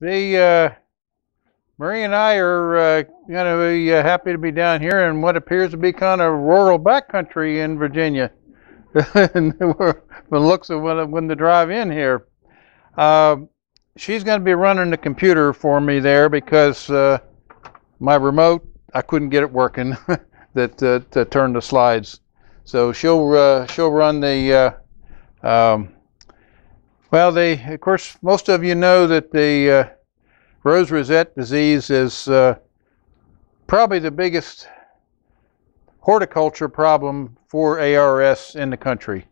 Marie and I are going to be happy to be down here in what appears to be kind of rural backcountry in Virginia. From the looks of when the drive in here. Uh, she's going to be running the computer for me there because my remote, I couldn't get it working to turn the slides. So she'll run the well, of course, most of you know that the Rosette disease is probably the biggest horticulture problem for ARS in the country.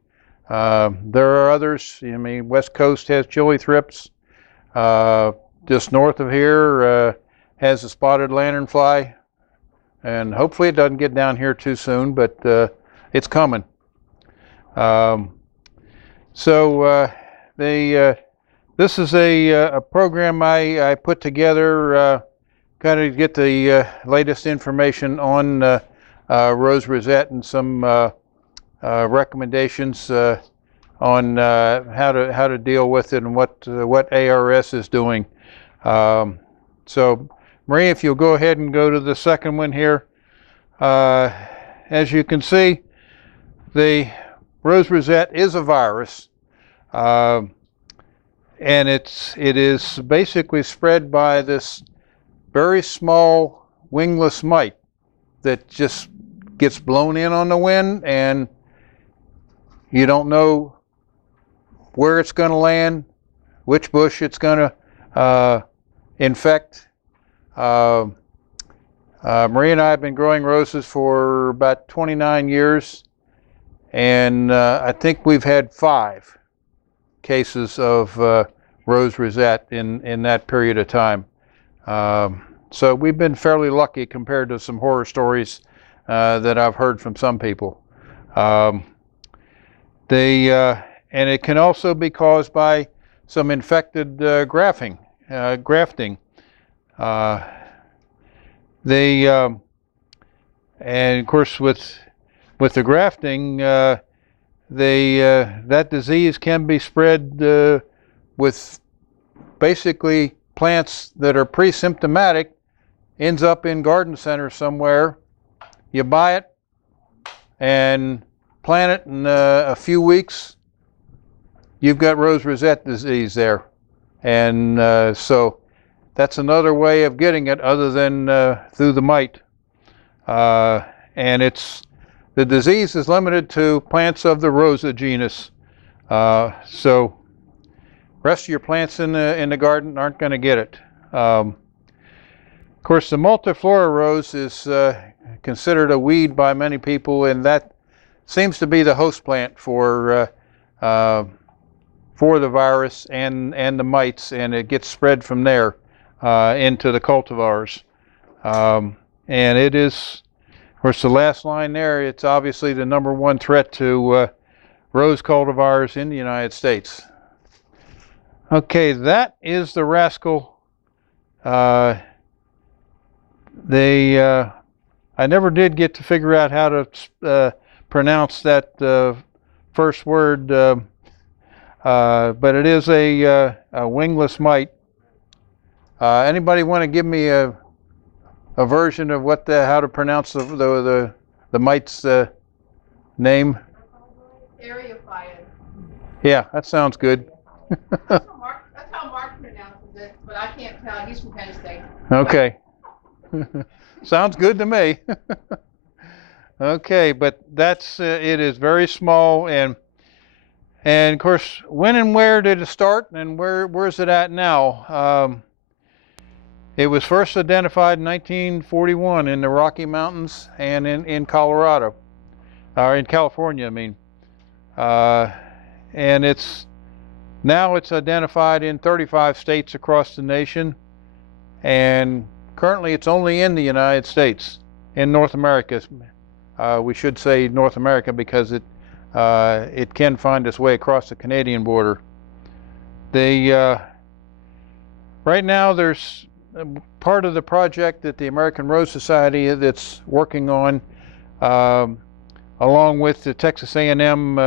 There are others. I mean, West Coast has chili thrips. Just north of here has the spotted lanternfly, and hopefully it doesn't get down here too soon, but it's coming. This is a program I put together kind of get the latest information on Rosette and some recommendations on how to deal with it and what ARS is doing. So, Marie, if you'll go ahead and go to the second one here. As you can see, the Rosette is a virus. And it is basically spread by this very small wingless mite that just gets blown in on the wind, and you don't know where it's going to land, which bush it's going to infect. Marie and I have been growing roses for about 29 years, and I think we've had 5 cases of Rosette in that period of time. So we've been fairly lucky compared to some horror stories that I've heard from some people. And it can also be caused by some infected grafting. And of course with the grafting, that disease can be spread with basically plants that are pre-symptomatic, ends up in garden centers somewhere. You buy it and plant it in a few weeks, you've got Rosette disease there. And so that's another way of getting it other than through the mite. And the disease is limited to plants of the Rosa genus. So rest of your plants in the garden aren't going to get it. Of course, the multiflora rose is considered a weed by many people, and that seems to be the host plant for the virus and the mites, and it gets spread from there into the cultivars. And it is, of course, the last line there, it's obviously the #1 threat to rose cultivars in the United States. Okay, that is the rascal. I never did get to figure out how to pronounce that first word, but it is a wingless mite. Anybody want to give me a version of how to pronounce the mite's name? Areophile. Yeah, that sounds good. That's how Mark pronounces it, but I can't tell. He's from Penn State. Okay. Sounds good to me. Okay, but that's it is very small, and of course, when and where did it start, and where's it at now? It was first identified in 1941 in the Rocky Mountains and in Colorado, or in California, I mean. And now it's identified in 35 states across the nation, and currently it's only in the United States, in North America. We should say North America because it can find its way across the Canadian border. Right now there's part of the project that the American Rose Society that's working on, along with the Texas A&M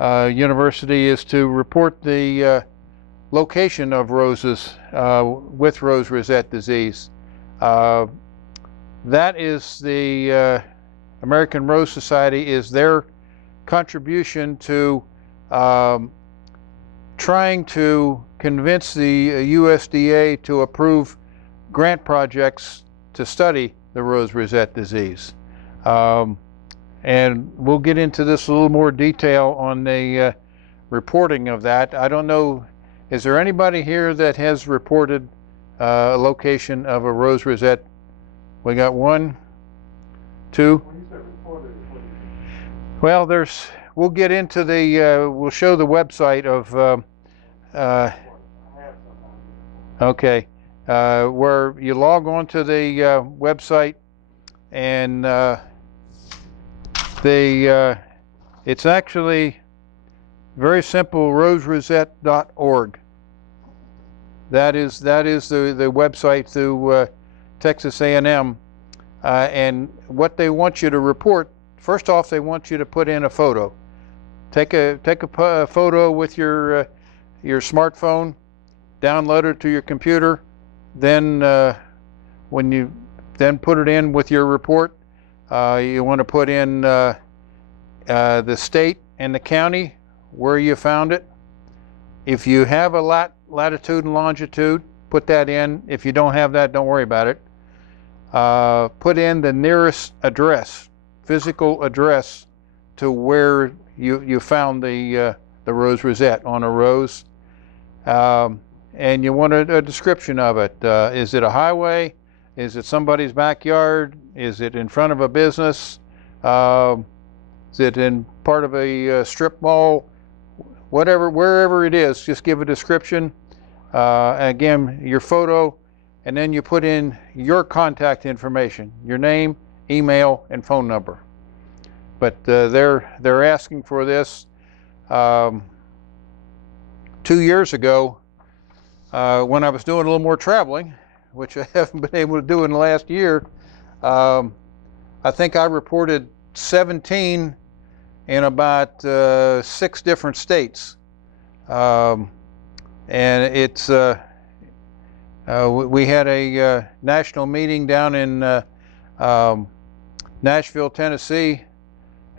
University, is to report the location of roses with rose rosette disease. That is the American Rose Society, is their contribution to trying to convince the USDA to approve grant projects to study the rose rosette disease. And we'll get into this a little more detail on the reporting of that. I don't know, is there anybody here that has reported a location of a rose rosette? We got one, two. Well, we'll get into the, we'll show the website of, okay, where you log on to the website, and it's actually very simple, roserosette.org. That is the website through Texas A&M, and what they want you to report, first off, they want you to put in a photo. Take a photo with your smartphone, download it to your computer, then when you then put it in with your report, you want to put in the state and the county where you found it. If you have a latitude and longitude, put that in. If you don't have that, don't worry about it. Put in the nearest address, physical address to where you found the rose rosette on a rose, and you want a description of it. Is it a highway? Is it somebody's backyard? Is it in front of a business? Is it in part of a strip mall? Whatever, wherever it is, just give a description. Again, your photo, and then you put in your contact information, your name, email, and phone number. But they're asking for this. 2 years ago, when I was doing a little more traveling, which I haven't been able to do in the last year, I think I reported 17 in about 6 different states. And it's we had a national meeting down in Nashville, Tennessee,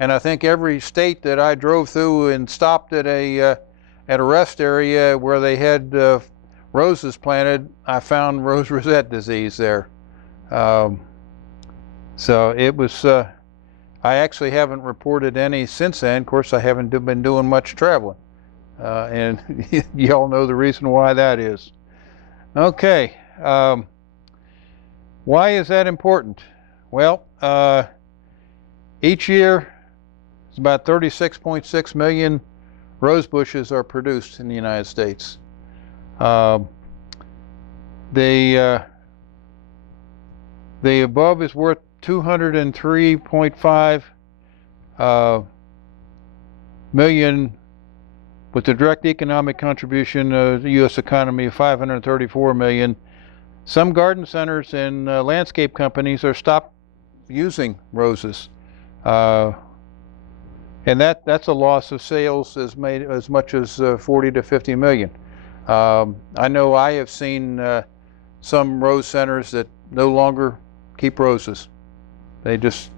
and I think every state that I drove through and stopped at a rest area where they had roses planted, I found rose rosette disease there. So it was, I actually haven't reported any since then. Of course, I haven't been doing much traveling. And you all know the reason why that is. Okay, why is that important? Well, each year, it's about 36.6 million rose bushes are produced in the United States. The above is worth 203.5 million, with the direct economic contribution of the U.S. economy of 534 million. Some garden centers and landscape companies are stopped using roses, and that's a loss of sales as much as 40 to 50 million. I know I have seen some rose centers that no longer keep roses. They just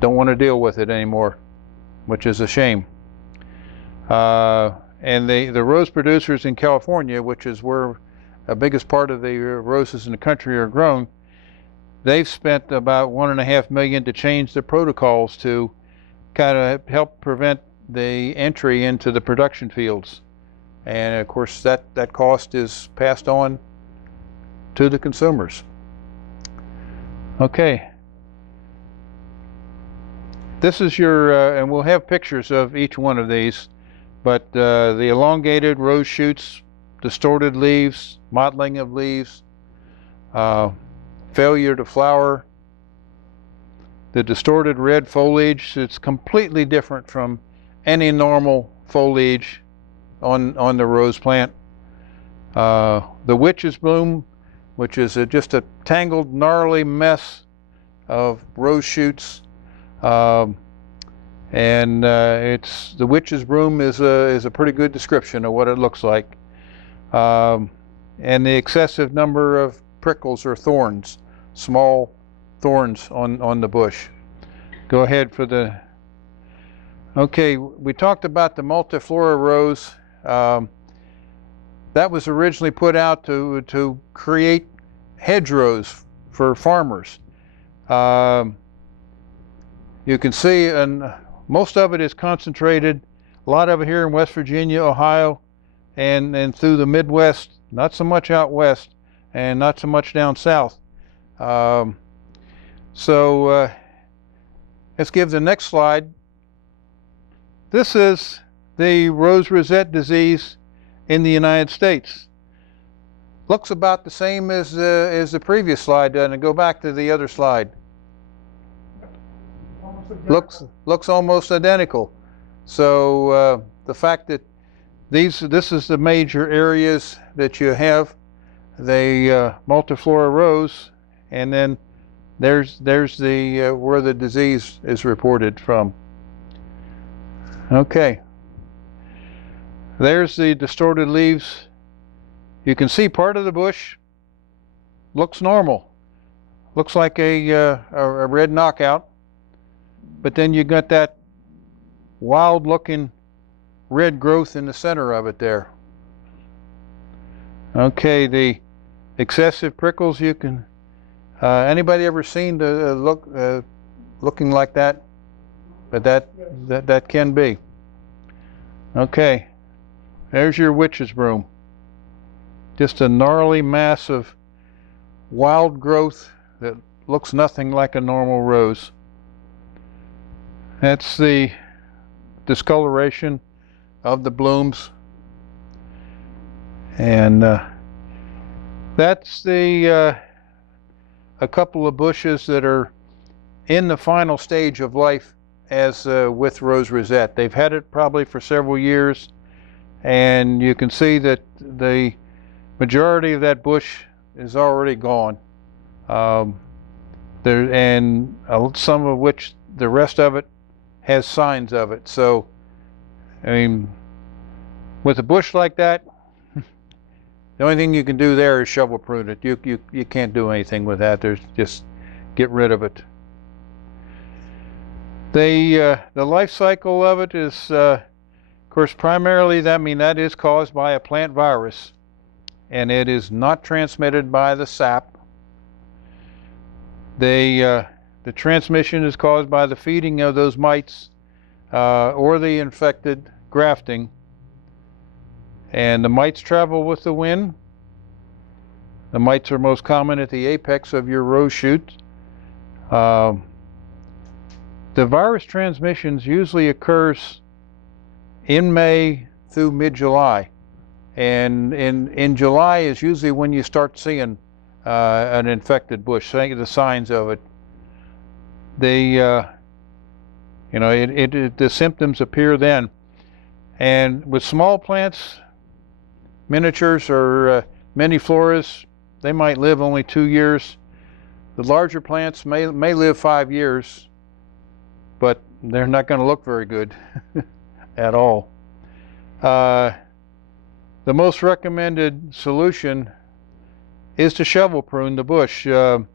don't want to deal with it anymore, which is a shame. And the rose producers in California, which is where the biggest part of the roses in the country are grown, they've spent about $1.5 million to change the protocols to kind of help prevent the entry into the production fields. And of course that cost is passed on to the consumers. Okay. This is your, and we'll have pictures of each one of these, but the elongated rose shoots, distorted leaves, mottling of leaves, failure to flower, the distorted red foliage. It's completely different from any normal foliage on the rose plant. The witch's bloom, which is just a tangled, gnarly mess of rose shoots. And it's the witch's broom is a pretty good description of what it looks like. and the excessive number of prickles or thorns, small thorns on the bush. Go ahead for the, okay, we talked about the multiflora rose. That was originally put out to create hedgerows for farmers. You can see, and most of it is concentrated, a lot of it here in West Virginia, Ohio, and through the Midwest, not so much out west, and not so much down south. Let's give the next slide. This is the rose rosette disease in the United States. Looks about the same as the previous slide, doesn't it? Go back to the other slide. Looks almost identical. So the fact that this is the major areas that you have the multiflora rose, and then there's the where the disease is reported from. Okay. There's the distorted leaves. You can see part of the bush looks normal. Looks like a red knockout. But then you got that wild looking red growth in the center of it there. Okay, the excessive prickles, you can, anybody ever seen the looking like that? But that can be. Okay, there's your witch's broom. Just a gnarly mass of wild growth that looks nothing like a normal rose. That's the discoloration of the blooms, and that's the a couple of bushes that are in the final stage of life as with rose rosette. They've had it probably for several years, and you can see that the majority of that bush is already gone. Some of which, the rest of it has signs of it. So, I mean, with a bush like that, the only thing you can do there is shovel prune it. You can't do anything with that. There's just get rid of it. The life cycle of it is, of course, primarily that is caused by a plant virus, and it is not transmitted by the sap. The transmission is caused by the feeding of those mites or the infected grafting. And the mites travel with the wind. The mites are most common at the apex of your rose shoot. The virus transmissions usually occurs in May through mid-July. And in July is usually when you start seeing an infected bush, seeing the signs of it. The symptoms appear then, and with small plants, miniatures or mini floras, they might live only 2 years. The larger plants may live 5 years, but they're not going to look very good at all. The most recommended solution is to shovel prune the bush. And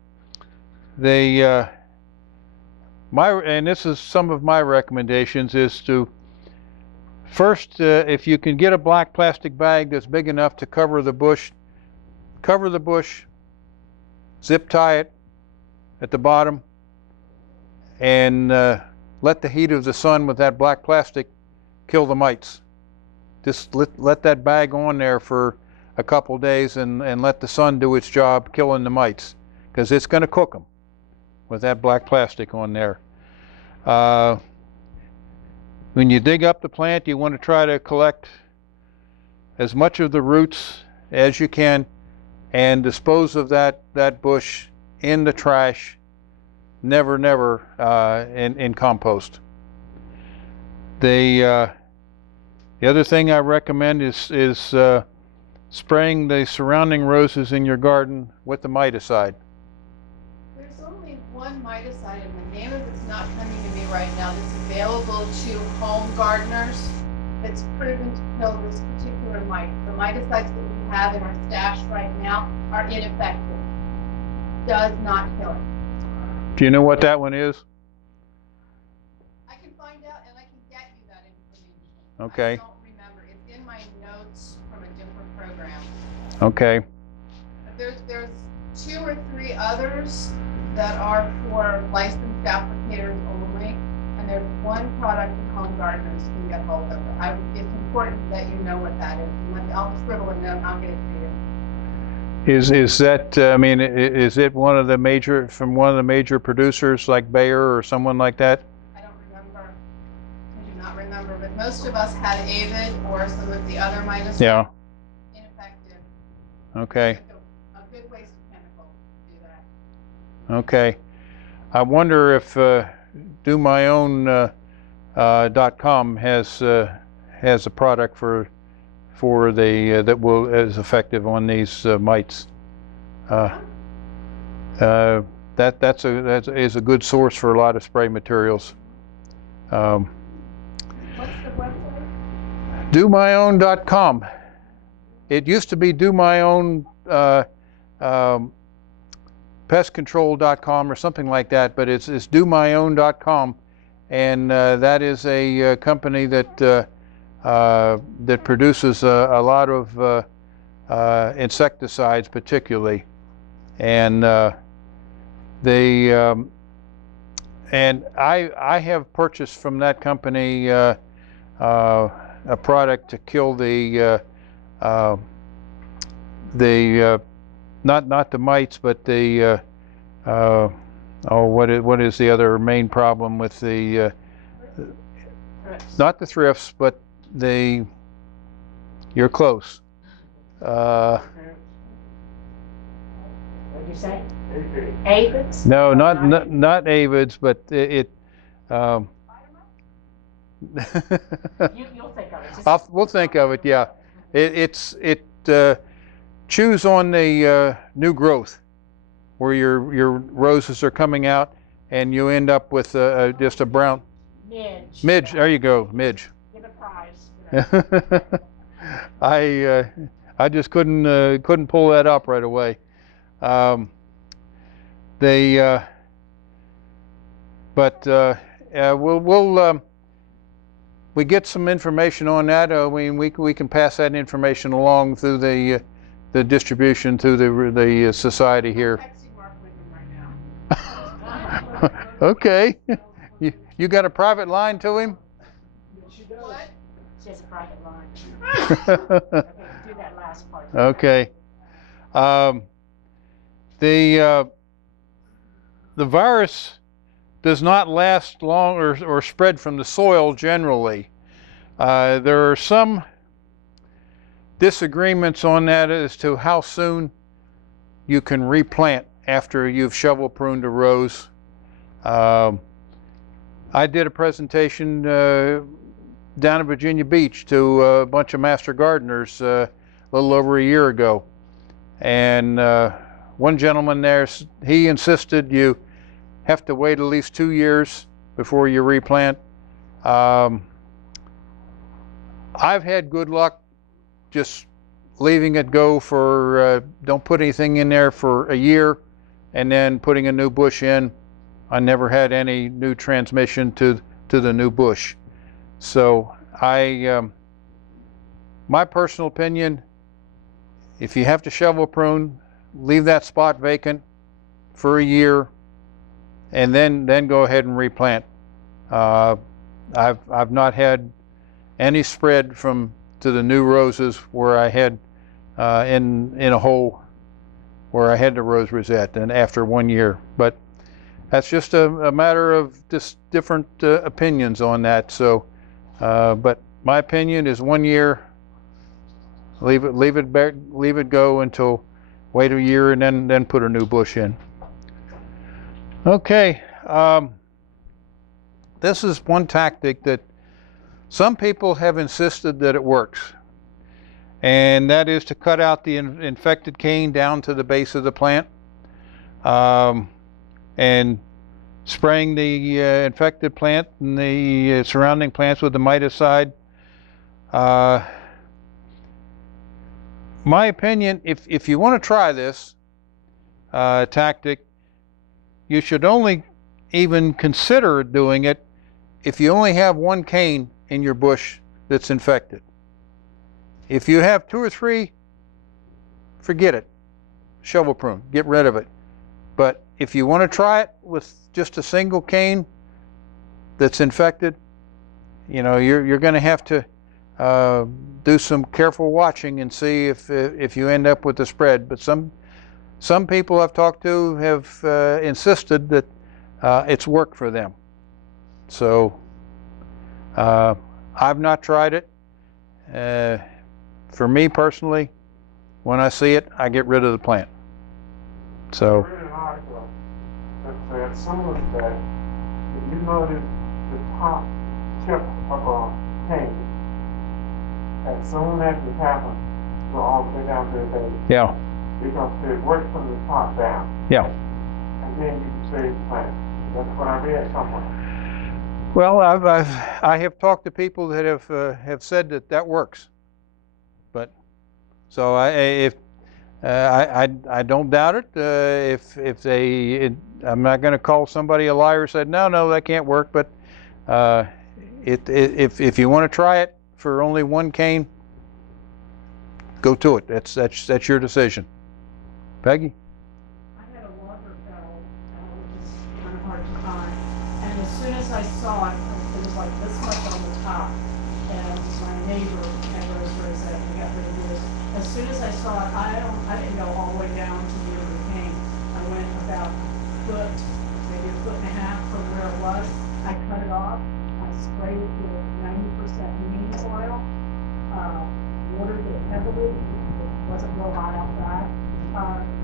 this is some of my recommendations, is to first, if you can get a black plastic bag that's big enough to cover the bush, zip tie it at the bottom, and let the heat of the sun with that black plastic kill the mites. Just let that bag on there for a couple days and let the sun do its job killing the mites, because it's going to cook them with that black plastic on there. When you dig up the plant, you want to try to collect as much of the roots as you can and dispose of that bush in the trash, never in compost. The other thing I recommend is spraying the surrounding roses in your garden with the miticide. There's only one miticide, and the name of it's not coming to me right now, that's available to home gardeners that's proven to kill this particular mite the miticides that we have in our stash right now are ineffective. Does not kill it. Do you know what that one is? I can find out and I can get you that information. Okay. I don't remember. It's in my notes from a different program. Okay. There's 2 or 3 others that are for licensed applicators only, and there's one product that home gardeners can get hold of. It's important that you know what that is. I'll scribble a note and I'll get it to you. Is that I mean, is it one of the major producers like Bayer or someone like that? I don't remember. I do not remember, but most of us had Avid or some of the other miticides. Yeah. Ineffective. Okay. A good waste of chemical to do that. Okay. I wonder if DoMyOwn.com has a product for the that is effective on these mites. That is a good source for a lot of spray materials. What's the website? DoMyOwn.com. It used to be DoMyOwn pestcontrol.com or something like that, but it's DoMyOwn.com, and that is a company that that produces a lot of insecticides, particularly, and and I have purchased from that company a product to kill not the mites, but the what is the other main problem with the not the thrifts, but you're close. What did you say? Aphids? No, not avids, but it. You'll think of it. We'll think of it. Yeah, it chews on the new growth, where your roses are coming out, and you end up with just a brown. Midge. Midge. There you go, midge. Give a prize. I just couldn't pull that up right away. We get some information on that. We can pass that information along through the distribution through the society here. Texting Mark with him right now. Okay. You got a private line to him? What? She has a private line. Okay, do that last part. Okay. The virus does not last long or spread from the soil generally. There are some disagreements on that as to how soon you can replant after you've shovel pruned a rose. I did a presentation down at Virginia Beach to a bunch of master gardeners a little over a year ago, and one gentleman there, he insisted you have to wait at least 2 years before you replant. I've had good luck just leaving it go for don't put anything in there for a year and then putting a new bush in. I never had any new transmission to the new bush. So my personal opinion, if you have to shovel prune, leave that spot vacant for a year and then go ahead and replant. I've not had any spread to the new roses where I had in a hole where I had the rose rosette, and after 1 year. But that's just a matter of just different opinions on that. So, but my opinion is 1 year. Leave it go until wait a year and then put a new bush in. Okay, this is one tactic that some people have insisted that it works, and that is to cut out the infected cane down to the base of the plant, and spraying the infected plant and the surrounding plants with the miticide. My opinion, if you want to try this tactic, you should only even consider doing it if you only have one cane in your bush that's infected. If you have 2 or 3, forget it. Shovel prune, get rid of it. But if you want to try it with just a single cane that's infected, you know, you're going to have to do some careful watching and see if you end up with the spread. But some people I've talked to have insisted that it's worked for them. So I've not tried it. For me personally, when I see it, I get rid of the plant. So. I read an article that said someone said, if you notice the top tip of a cane, as soon as it happens, go all the way down to the base. Yeah. Because it works from the top down. Yeah. And then you can save the plant. That's what I read somewhere. Well, I have talked to people that have said that works. But so I don't doubt it. I'm not going to call somebody a liar. Said no, that can't work. But if you want to try it for only one cane, go to it. That's your decision. Peggy. I had a water barrel, which is kind of hard to find, and as soon as I saw it, it was like this much on the top, and my neighbor had Rosette, we got rid of yours. As soon as I saw it, I didn't go all the way down to the end of the cane. I went about a foot, maybe a foot and a half from where it was. I cut it off. I sprayed it with 90% neem oil, watered it heavily. It wasn't real hot outside.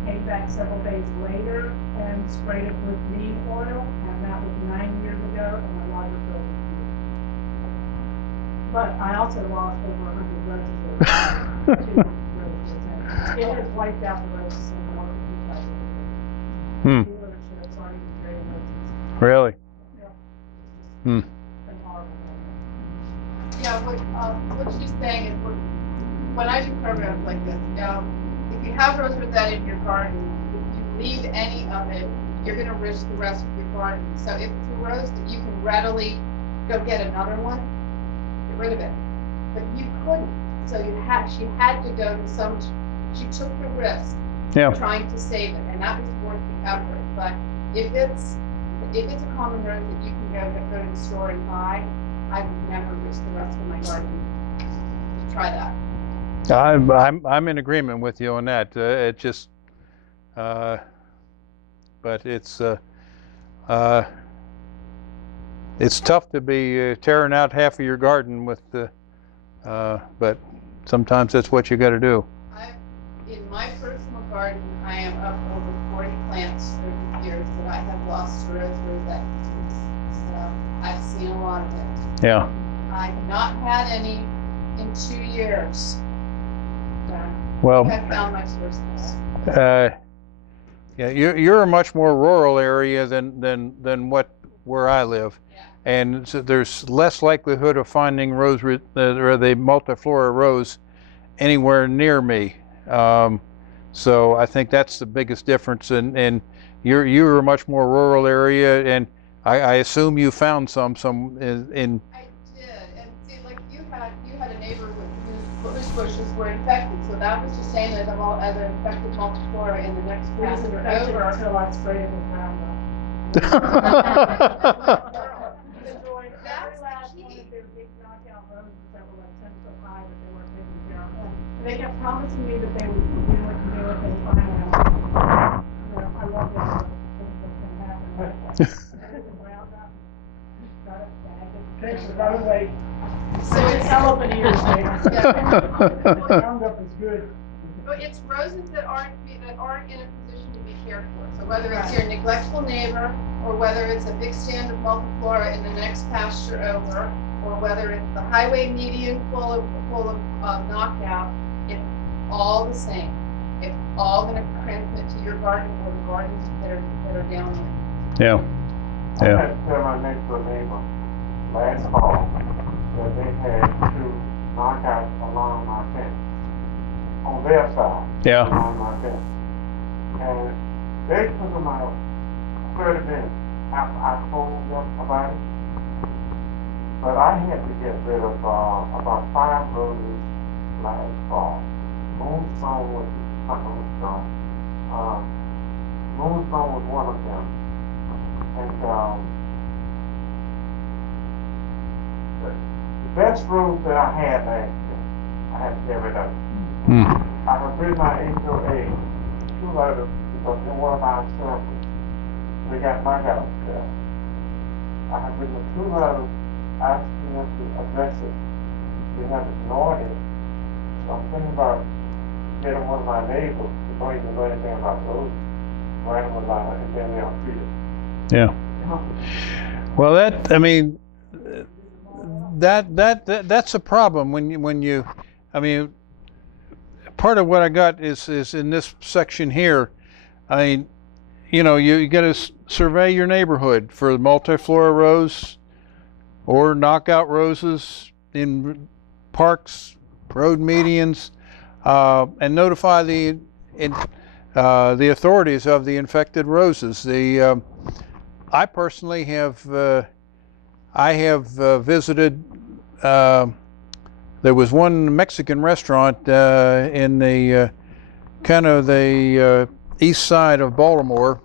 Came back several days later and sprayed it with neem oil, and that was 9 years ago, and my water bill was huge. But I also lost over 100 roses. It has wiped out the roses in the market. It's already great roses. Really? Yeah. Hmm. It's been horrible. Yeah, what she's saying is, when I do programs like this, if you have rosette in your garden, if you leave any of it, you're going to risk the rest of your garden. So if it's a rose that you can readily go get another one, get rid of it. But you couldn't. So she had to go to she took the risk of trying to save it, and that was worth the effort. But if it's a common rose that you can go to the store and buy, I would never risk the rest of my garden to try that. I'm in agreement with you on that. It just, but it's tough to be tearing out half of your garden with the, but sometimes that's what you got to do. In my personal garden, I am up over 40 plants over the years that I have lost to rosette. So I've seen a lot of it. Yeah. I've not had any in 2 years. Well, I found my sources. Yeah, you're a much more rural area than where I live, Yeah. and so there's less likelihood of finding rose or the multiflora rose anywhere near me. So I think that's the biggest difference. And you're a much more rural area, and I assume you found some in. I did, and see, like you had a neighbor whose bushes were infected, so that was just saying that all other infected multiflora in the next pasture over. Until I sprayed it with Roundup. That's the key. Big knockout roses that were like 10 foot high that they weren't taking care of. They kept promising me that they would do what to do if they find out. I love that. What's going to happen. Roundup, got it, bag it, takes it right away. So it's elephant ears, Roundup is good. But it's roses that aren't in a position to be cared for. So whether it's your neglectful neighbor, or whether it's a big stand of multiflora in the next pasture over, or whether it's the highway median full of knockout, it's all the same. It's all going to transmit to your garden or the gardens that are down there. Yeah. I had to tell my next door neighbor last fall that they had to knock out along my fence. on their side. Yeah. On my fence. And they took them out 30 minutes after I told them about it. But I had to get rid of about 5 roses last fall. Moonstone was not moonstone. Moonstone was one of them. And the best rose that I had last year, I had to get rid of it. I have written my HOA 2 letters because in one of our samples, they got my house there. I have written 2 letters asking them to address it. They have ignored it. So I'm thinking about getting one of my neighbors to don't even know anything about those, write them a letter, and then they'll treat it. Yeah. Well, that, I mean, that's a problem when you, I mean, part of what I got is in this section here. I mean, you know, you got to survey your neighborhood for multiflora rose or knockout roses in parks, road medians, and notify the authorities of the infected roses. I personally have visited. There was one Mexican restaurant in the kind of the east side of Baltimore,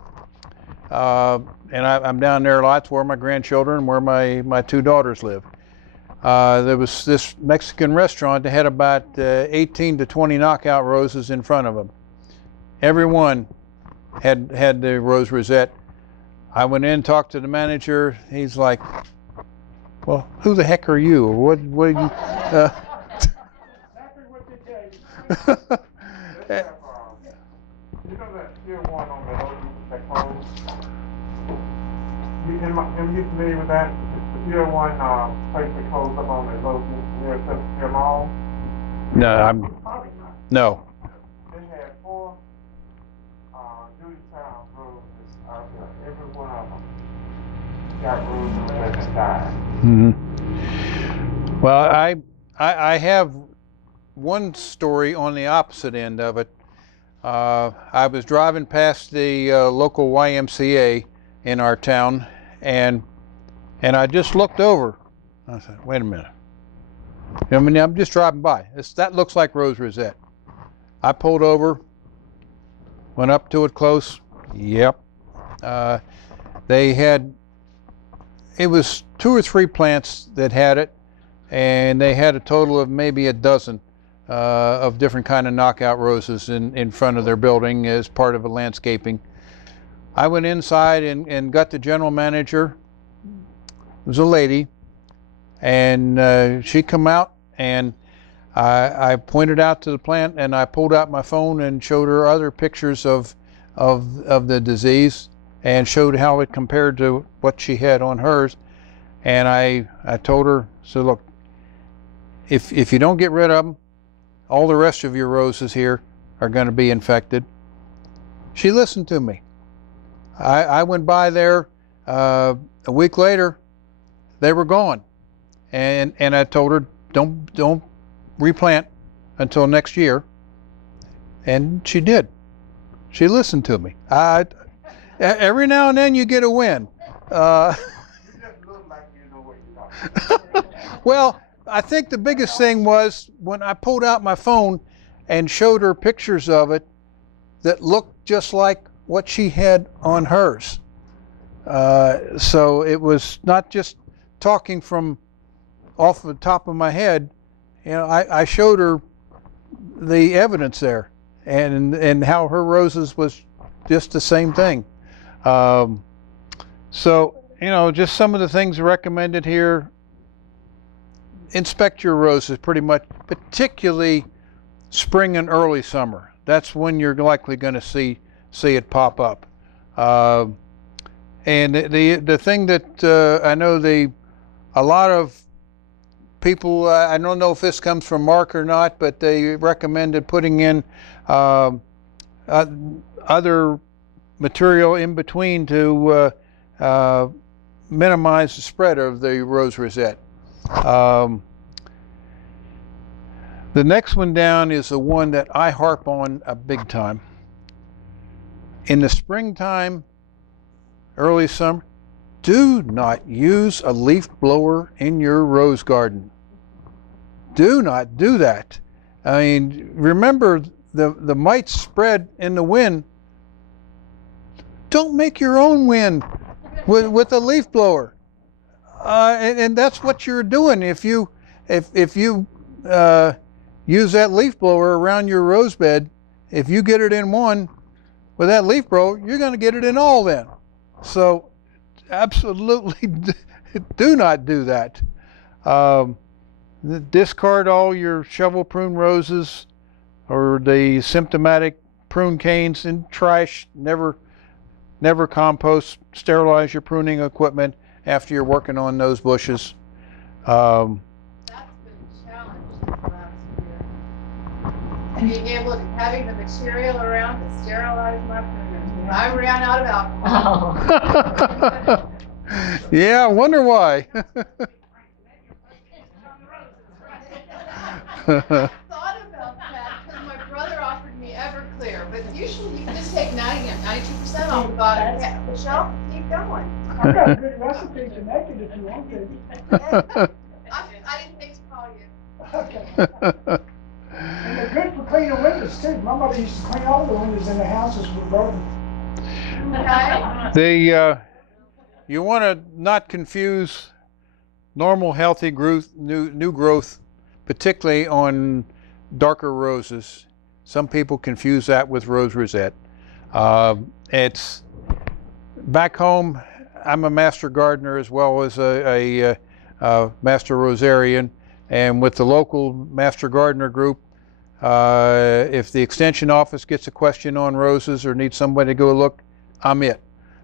and I'm down there a lot. It's where my grandchildren, where my 2 daughters live. There was this Mexican restaurant that had about 18 to 20 knockout roses in front of them. Every one had the rose rosette. I went in, talked to the manager. He's like, "Well, who the heck are you? Or what are you?" Exactly what they tell you. You know that still one on the road that closed? Am you familiar with that? The still one place that closed up on the road near the mall? No, Probably not. no. They had 4 Newtown roses out there. Every one of them got roses that died. Mm-hmm. Well, I have one story on the opposite end of it. I was driving past the local YMCA in our town, and I just looked over. I said, "Wait a minute. I mean, I'm just driving by. That looks like rose rosette." I pulled over, went up to it close. Yep. They had, it was 2 or 3 plants that had it, and they had a total of maybe a dozen of different kind of knockout roses in front of their building as part of a landscaping. I went inside and got the general manager. It was a lady, and she come out, and I pointed out to the plant, and I pulled out my phone and showed her other pictures of the disease, and showed how it compared to what she had on hers. And I told her, so look, if you don't get rid of them, all the rest of your roses here are going to be infected. She listened to me. I went by there a week later, they were gone, and I told her, don't replant until next year, and she did. She listened to me. Every now and then you get a win. You just look like you know what you're talking about. Well, I think the biggest thing was when I pulled out my phone and showed her pictures of it that looked just like what she had on hers. So it was not just talking from off the top of my head. You know, I showed her the evidence there, and how her roses was just the same thing. So, you know, just some of the things recommended here. Inspect your roses pretty much, particularly spring and early summer. That's when you're likely going to see it pop up. And the thing that I know a lot of people, I don't know if this comes from Mark or not, but they recommended putting in other material in between to minimize the spread of the rose rosette. The next one down is the one that I harp on a big time. In the springtime, early summer, do not use a leaf blower in your rose garden. Do not do that. I mean, remember the mites spread in the wind. Don't make your own wind with a leaf blower. And that's what you're doing if you use that leaf blower around your rose bed. If you get it in one with that leaf blower, you're going to get it in all then. So absolutely do not do that. Discard all your shovel prune roses or the symptomatic prune canes in trash. Never compost, sterilize your pruning equipment after you're working on those bushes. That's been a challenge this last year. Being able to, having the material around to sterilize my pruners. I ran out of alcohol. Yeah, I wonder why. I thought about that because my brother offered me Everclear, but usually you can just take 92% off the bottom of the shelf and keep going. I've got a good recipe to make it if you want to. I didn't think to call you. Okay. And they're good for cleaning windows too. My mother used to clean all the windows in the houses with broken. Okay. You want to not confuse normal healthy growth, new growth, particularly on darker roses. Some people confuse that with rose rosette. It's back home. I'm a master gardener as well as a master rosarian, and with the local master gardener group, if the extension office gets a question on roses or needs somebody to go look, I'm it,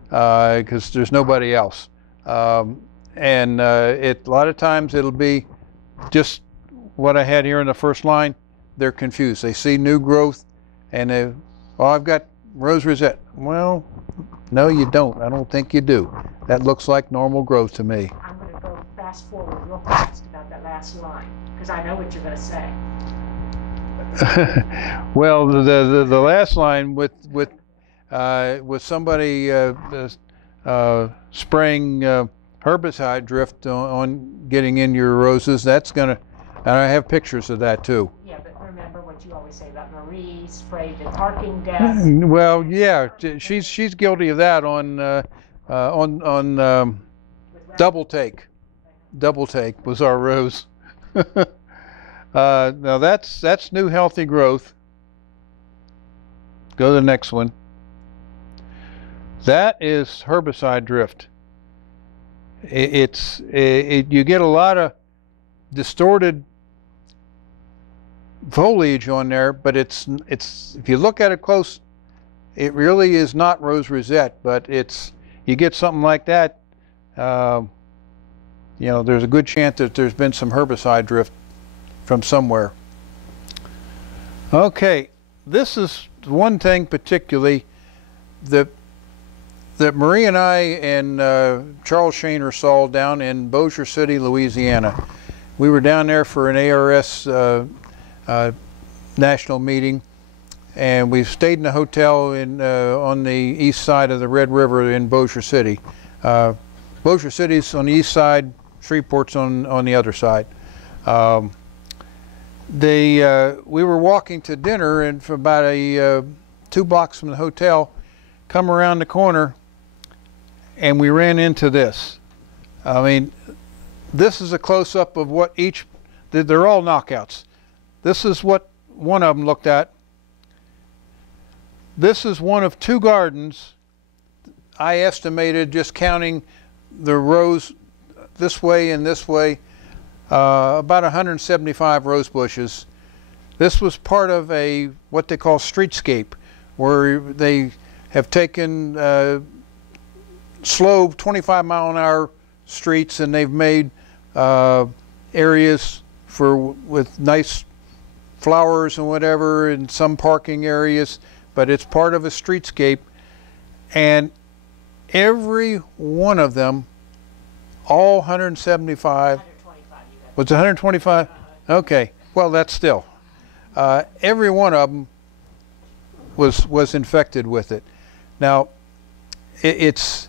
because there's nobody else. A lot of times it'll be just what I had here in the first line. They're confused. They see new growth and they, well, I've got rose rosette. Well, no, you don't. I don't think you do. That looks like normal growth to me. I'm going to go fast forward real fast about that last line, because I know what you're going to say. Well, the last line with somebody spraying herbicide drift on getting in your roses, that's gonna, and I have pictures of that too. Yeah, but remember what you always say about Marie sprayed the parking desk. Well, yeah, she's guilty of that on Double Take. Double Take was our rose. Now that's new healthy growth. Go to the next one. That is herbicide drift. You get a lot of distorted foliage on there, but it's if you look at it close, it really is not rose rosette, but you get something like that. You know, there's a good chance that there's been some herbicide drift from somewhere. Okay, this is one thing particularly that Marie and I and Charles Shaner saw down in Bossier City, Louisiana. We were down there for an ARS national meeting, and we stayed in a hotel on the east side of the Red River in Bossier City. Bossier City's on the east side, Shreveport's on the other side. We were walking to dinner, and for about 2 blocks from the hotel, come around the corner, and we ran into this. I mean, this is a close-up of what they're all knockouts. This is what one of them looked at. This is one of 2 gardens. I estimated, just counting the rows this way and this way, about 175 rose bushes. This was part of what they call streetscape, where they have taken slow 25-mile-an-hour streets, and they've made areas with nice flowers and whatever, and some parking areas, but it's part of a streetscape. And every one of them, all 175, was it 125? Okay, well, that's still, every one of them was infected with it. Now, it's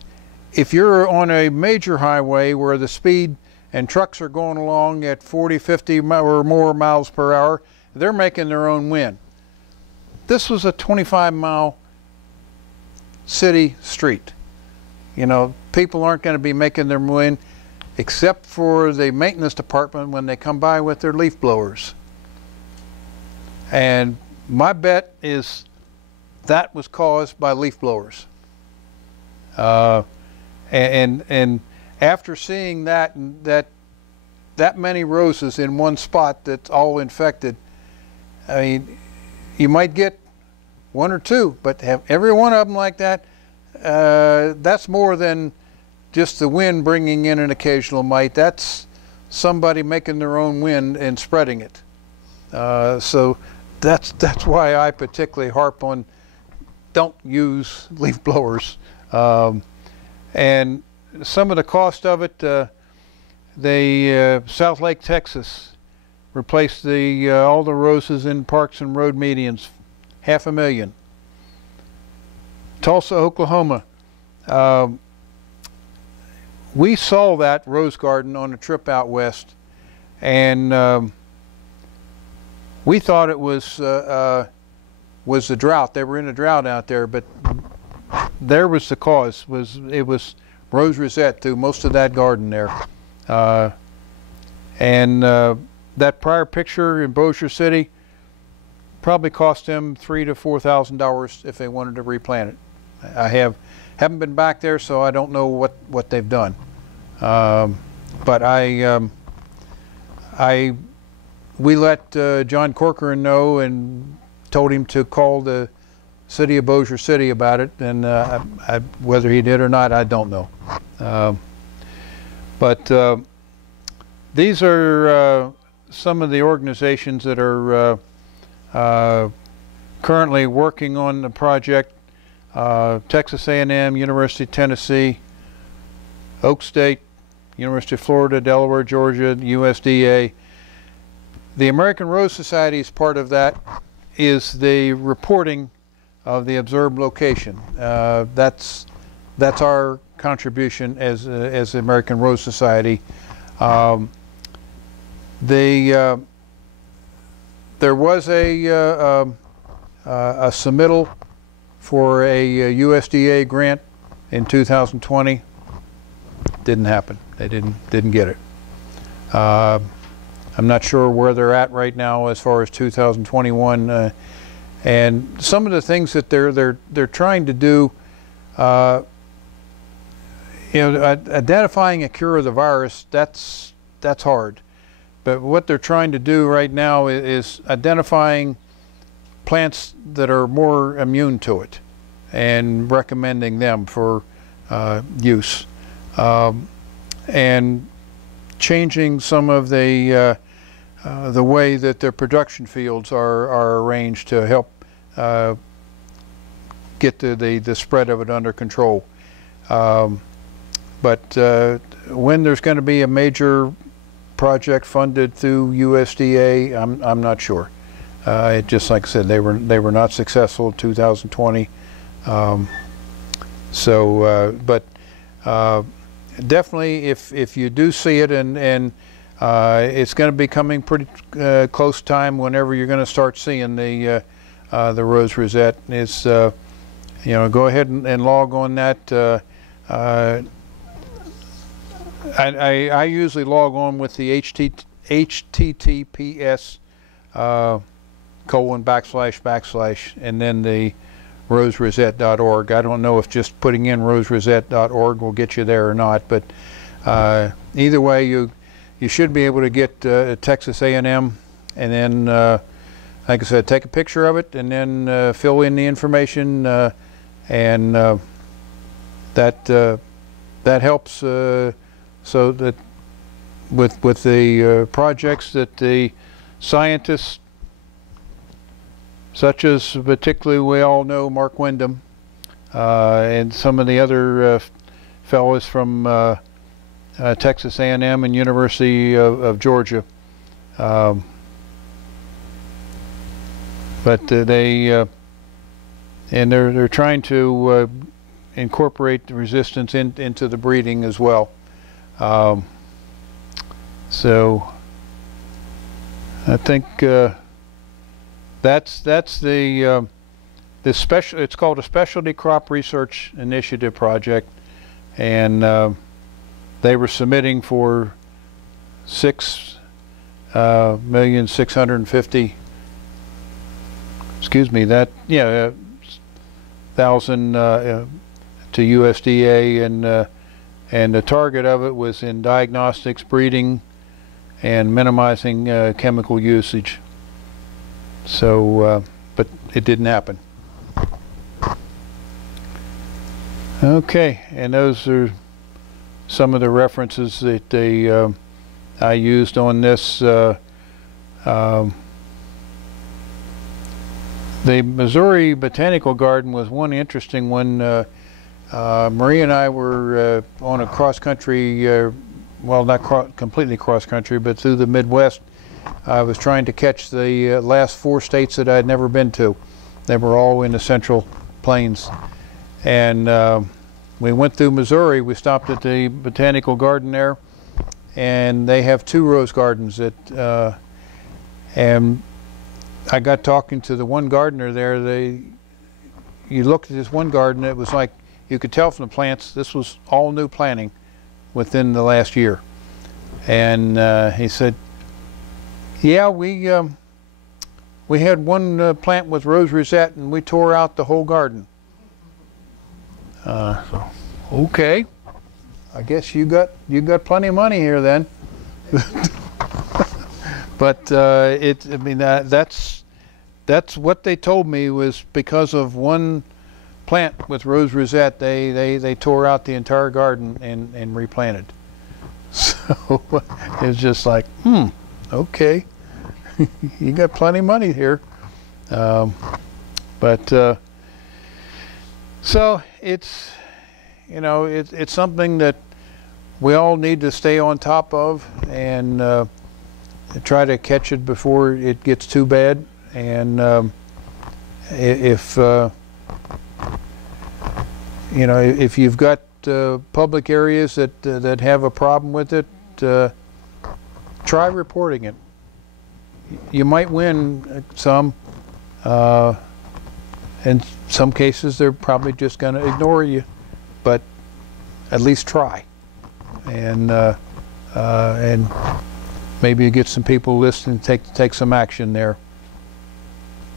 if you're on a major highway where the speed and trucks are going along at 40, 50 or more miles per hour, they're making their own wind. This was a 25-mile city street. You know, people aren't going to be making their wind except for the maintenance department when they come by with their leaf blowers. And my bet is that was caused by leaf blowers. And after seeing that many roses in one spot that's all infected, I mean, you might get one or two, but to have every one of them like that, that's more than just the wind bringing in an occasional mite. That's somebody making their own wind and spreading it. So that's why I particularly harp on don't use leaf blowers. And some of the cost of it, South Lake, Texas, replaced all the roses in parks and road medians, $500,000. Tulsa, Oklahoma, we saw that rose garden on a trip out west, and we thought it was the drought. They were in a drought out there, but there was the cause. It was rose rosette through most of that garden there. And that prior picture in Bossier City probably cost them $3,000 to $4,000 if they wanted to replant it. I haven't been back there, so I don't know what they've done. But we let John Corcoran know and told him to call the city of Bossier City about it, and whether he did or not, I don't know. But these are some of the organizations that are currently working on the project. Texas A&M, University of Tennessee, Oak State, University of Florida, Delaware, Georgia, USDA. The American Rose Society's part of that is the reporting of the observed location. That's our contribution as the American Rose Society. There was a submittal for a USDA grant in 2020. Didn't happen. They didn't get it. I'm not sure where they're at right now as far as 2021. And some of the things that they're trying to do, identifying a cure of the virus, that's hard. But what they're trying to do right now is identifying plants that are more immune to it and recommending them for use, and changing some of the way that their production fields are arranged to help get the spread of it under control. But when there's going to be a major project funded through USDA, I'm not sure. It just, like I said, they were not successful in 2020. But definitely, if you do see it, and it's going to be coming pretty close time whenever you're going to start seeing the rose rosette. Is go ahead and log on that. I usually log on with the HTTPS :// and then the roserosette.org. I don't know if just putting in roserosette.org will get you there or not, but either way, you should be able to get Texas A&M, and then, like I said, take a picture of it and then fill in the information, and that helps so that with the projects that the scientists, such as particularly we all know Mark Wyndham, and some of the other fellows from Texas A&M and University of Georgia, but they're trying to incorporate the resistance into the breeding as well. So I think that's the special. It's called a Specialty Crop Research Initiative project, and they were submitting for $6,650,000. Excuse me. Thousand to USDA, and the target of it was in diagnostics, breeding, and minimizing chemical usage. So, but it didn't happen. Okay, and those are some of the references that I used on this. The Missouri Botanical Garden was one interesting one. Marie and I were on a cross-country, well, not completely cross-country, but through the Midwest. I was trying to catch the last 4 states that I'd never been to. They were all in the Central Plains. And we went through Missouri. We stopped at the Botanical Garden there, and they have 2 rose gardens that, and I got talking to the one gardener there. You looked at this one garden, it was like, you could tell from the plants, this was all new planting within the last year. And he said, yeah, we had one plant with rose rosette, and we tore out the whole garden. So, okay, I guess you got plenty of money here then. But I mean, that's what they told me, was because of one plant with rose rosette, they tore out the entire garden and replanted. So it was just like, okay, you got plenty of money here. So it's, you know, it's something that we all need to stay on top of and try to catch it before it gets too bad. And if you know, if you've got public areas that have a problem with it, try reporting it. You might win some. In some cases, they're probably just going to ignore you, but at least try. And maybe you get some people listening, take some action there.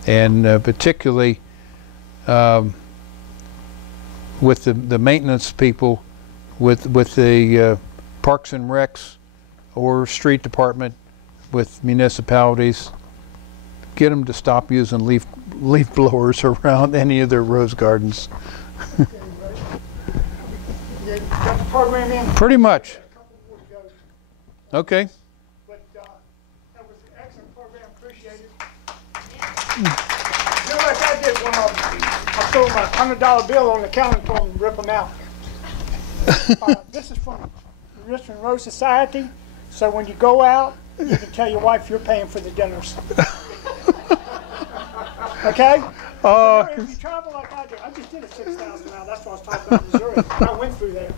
And particularly with the maintenance people, with the parks and recs or street department, with municipalities, get them to stop using leaf blowers around any of their rose gardens. You got the program in? Pretty much. A couple more to go. Okay. But that was an excellent program. Appreciate it. You know what I did when I threw my $100 bill on the counter for them and rip them out. This is from the Richmond Rose Society. So when you go out, you can tell your wife you're paying for the dinners. Okay? If you travel like I did, I just did a 6,000 mile. That's what I was talking about in Missouri. I went through there.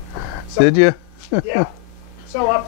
So, did you? Yeah. So